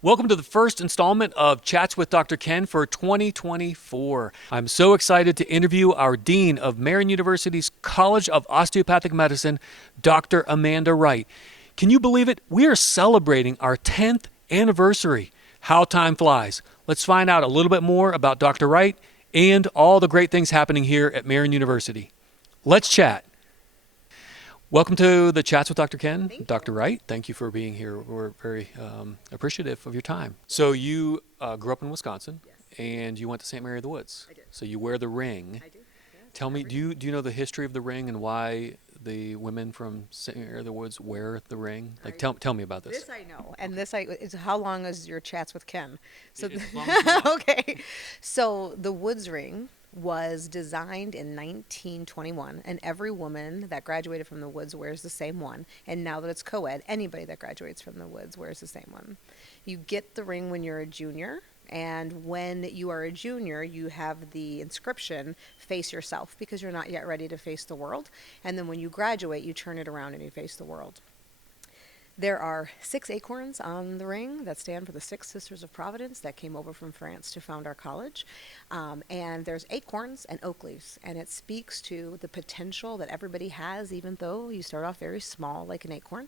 Welcome to the first installment of Chats with Dr. Ken for 2024. I'm so excited to interview our Dean of Marian University's College of Osteopathic Medicine, Dr. Amanda Wright. Can you believe it? We are celebrating our 10th anniversary. How time flies. Let's find out a little bit more about Dr. Wright and all the great things happening here at Marian University. Let's chat. Welcome to the Chats with Dr. Ken. Dr. Wright, thank you for being here. We're very appreciative of your time. So you grew up in Wisconsin, and you went to St. Mary of the Woods. I did. So you wear the ring. I do. Yeah. Tell me, do you know the history of the ring and why the women from St. Mary of the Woods wear the ring? Like, tell me about this. This I know, and this is how long is your chats with Ken? So As long as you want. okay, so the Woods ring was designed in 1921, and every woman that graduated from the Woods wears the same one. And now that it's co-ed, anybody that graduates from the Woods wears the same one. You get the ring when you're a junior. And when you are a junior, you have the inscription, face yourself, because you're not yet ready to face the world. And then when you graduate, you turn it around and you face the world. There are 6 acorns on the ring that stand for the 6 Sisters of Providence that came over from France to found our college. And there's acorns and oak leaves, and it speaks to the potential that everybody has, even though you start off very small like an acorn.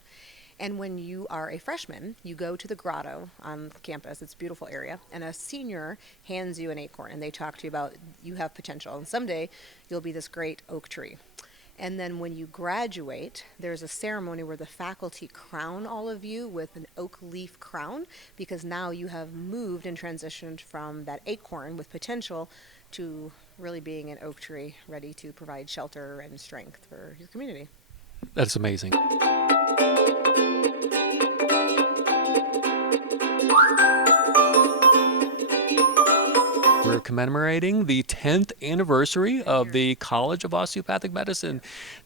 And when you are a freshman, you go to the grotto on campus. It's a beautiful area. And a senior hands you an acorn, and they talk to you about you have potential. And someday you'll be this great oak tree. And then when you graduate, there's a ceremony where the faculty crown all of you with an oak leaf crown, because now you have moved and transitioned from that acorn with potential to really being an oak tree ready to provide shelter and strength for your community. That's amazing. We're commemorating the 10th anniversary of the College of Osteopathic Medicine.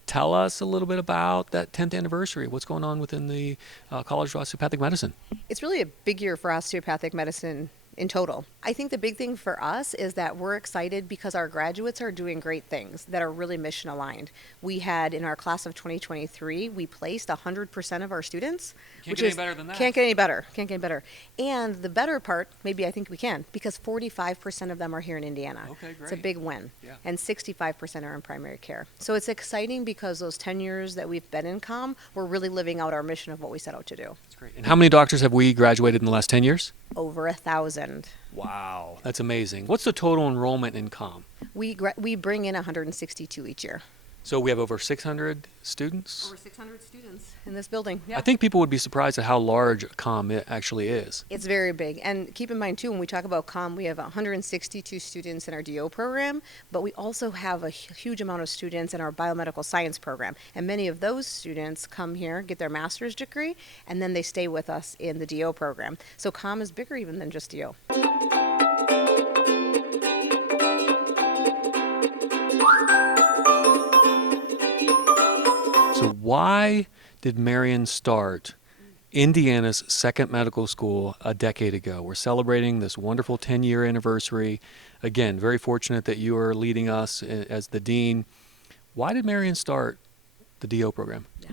Tell us a little bit about that 10th anniversary. What's going on within the College of Osteopathic Medicine? It's really a big year for osteopathic medicine in total. I think the big thing for us is that we're excited because our graduates are doing great things that are really mission aligned. We had in our class of 2023, we placed 100% of our students. Can't get any better than that. Can't get any better. Can't get any better. And the better part, maybe I think we can, because 45% of them are here in Indiana. Okay, great. It's a big win. Yeah. And 65% are in primary care. So it's exciting because those 10 years that we've been in COM, we're really living out our mission of what we set out to do. That's great. And how many doctors have we graduated in the last 10 years? Over 1,000. Wow, that's amazing. What's the total enrollment in COM? We bring in 162 each year. So we have over 600 students? Over 600 students in this building. I think people would be surprised at how large COM it actually is. It's very big. And keep in mind, too, when we talk about COM, we have 162 students in our DO program, but we also have a huge amount of students in our biomedical science program. And many of those students come here, get their master's degree, and then they stay with us in the DO program. So COM is bigger even than just DO. So why did Marian start Indiana's second medical school a decade ago? We're celebrating this wonderful 10-year anniversary. Again, very fortunate that you are leading us as the dean. Why did Marian start the DO program? Yeah.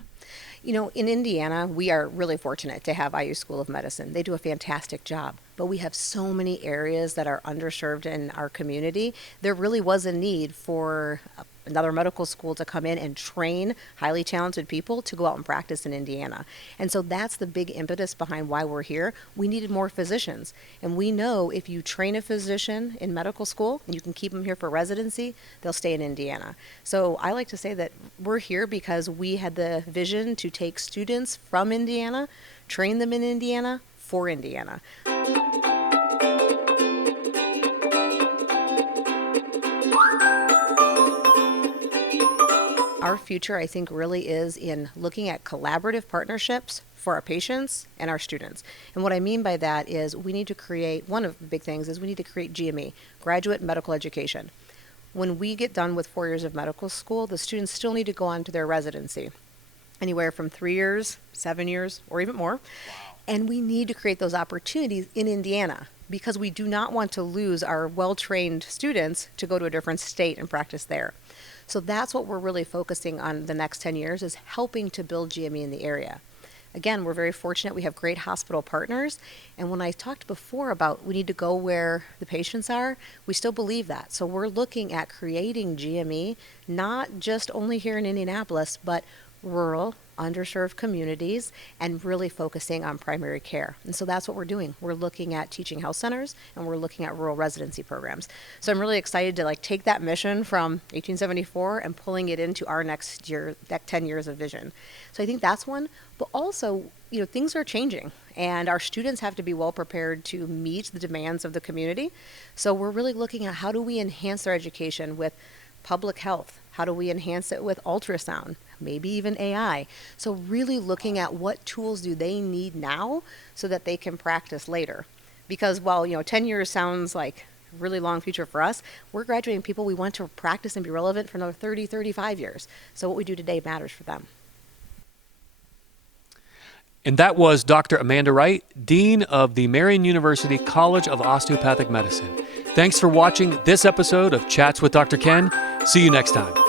You know, in Indiana, we are really fortunate to have IU School of Medicine. They do a fantastic job, but we have so many areas that are underserved in our community. There really was a need for another medical school to come in and train highly talented people to go out and practice in Indiana. And so that's the big impetus behind why we're here. We needed more physicians. And we know if you train a physician in medical school and you can keep them here for residency, they'll stay in Indiana. So I like to say that we're here because we had the vision to take students from Indiana, train them in Indiana for Indiana. Our future, I think, really is in looking at collaborative partnerships for our patients and our students. And what I mean by that is we need to create, one of the big things is we need to create GME, graduate medical education. When we get done with 4 years of medical school, the students still need to go on to their residency, anywhere from 3 years, 7 years, or even more. Wow. And we need to create those opportunities in Indiana because we do not want to lose our well-trained students to go to a different state and practice there. So that's what we're really focusing on the next 10 years is helping to build GME in the area. Again, we're very fortunate. We have great hospital partners. And when I talked before about we need to go where the patients are, we still believe that. So we're looking at creating GME, not just only here in Indianapolis, but rural, underserved communities, and really focusing on primary care. And so that's what we're doing. We're looking at teaching health centers, and we're looking at rural residency programs. So I'm really excited to take that mission from 1874 and pulling it into our next year, that 10 years of vision. So I think that's one, but also, things are changing, and our students have to be well prepared to meet the demands of the community. So we're really looking at how do we enhance their education with public health? How do we enhance it with ultrasound? Maybe even AI. So really looking at what tools do they need now so that they can practice later. Because while 10 years sounds like a really long future for us, we're graduating people we want to practice and be relevant for another 30, 35 years. So what we do today matters for them. And that was Dr. Amanda Wright, Dean of the Marian University College of Osteopathic Medicine. Thanks for watching this episode of Chats with Dr. Ken. See you next time.